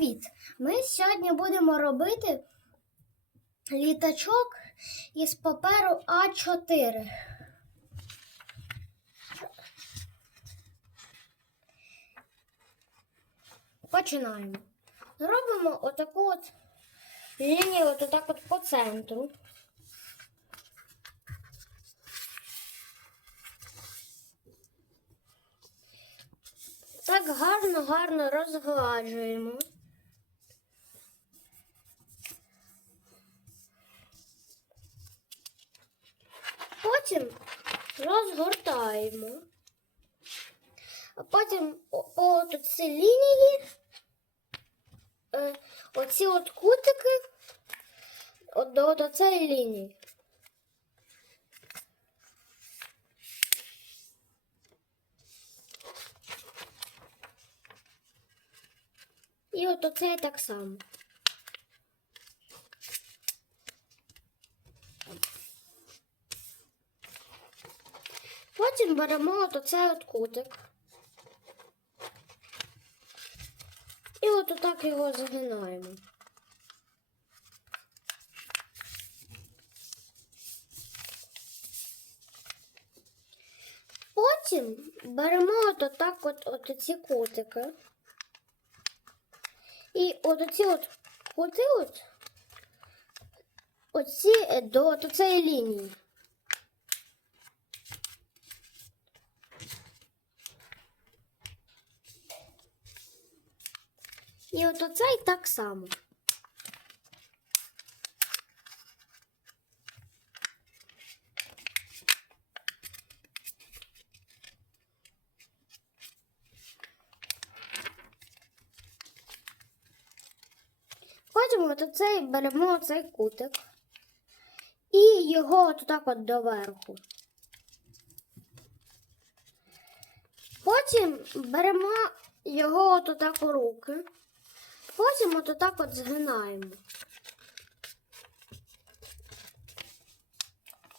Привіт! Ми сьогодні будемо робити літачок із паперу А4. Починаємо. Робимо отаку от лінію от отак от по центру. Так гарно-гарно розгладжуємо. Потім розгортаємо. А потім по ці лінії, е, оці от кутики до, до цієї лінії. І от оце так само. Потім беремо оцей от кутик. І от отак його загинаємо. Потім беремо от отак от, от ці кутики. І от оці от кути от, оці е, до, до цієї лінії. І от оцей так само. Потім от оцей беремо оцей кутик і його от так от доверху. Потім беремо його от отак у руки. Потім от отак от згинаємо.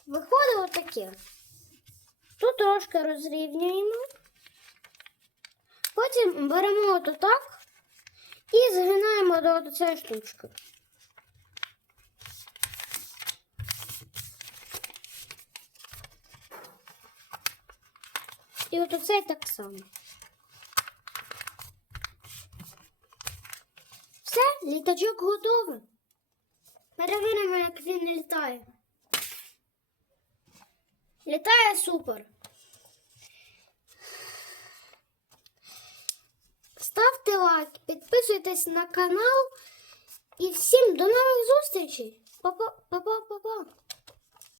Виходить отаке. Тут трошки розрівнюємо. Потім беремо от отак і згинаємо до цієї штучки. І от оце так само. Все, літачок готовий. Перевіримо, як він літає. Літає супер. Ставте лайк, підписуйтесь на канал і всім до нових зустрічей. Па-па, па-па, па-па.